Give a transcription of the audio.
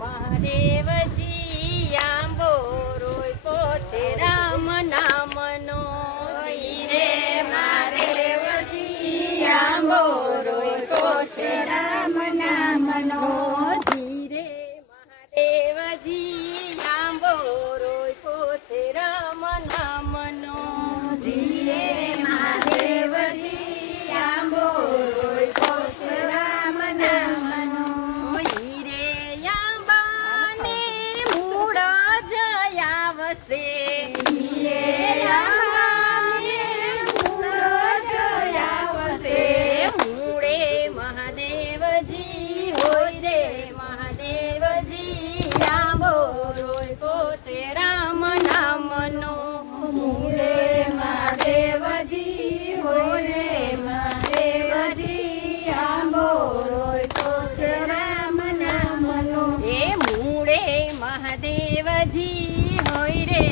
મહાદેવજી આંબો રોયપો છે રામ નામનો જીરે મહાદેવજી આંબો રોયપો છે રામ નામનો જીરે મહાદેવજી આંબો રોયપો છે રામ નામનો જીરે મહાદેવજી આંબો રોયપો છે રામ નામનો હીરે આંબાને મૂળ જયાવશે હીરે આંબાને મૂળ જયાવશે મૂળે મહાદેવજી હોય રે મહાદેવજી આંબો રોયપો છે રામ નામનો મૂળે મહાદેવજી હોય રે મહાદેવજી આંબો રોયપો છે રામ નામનો એ મૂળે મહાદેવજી હોય રે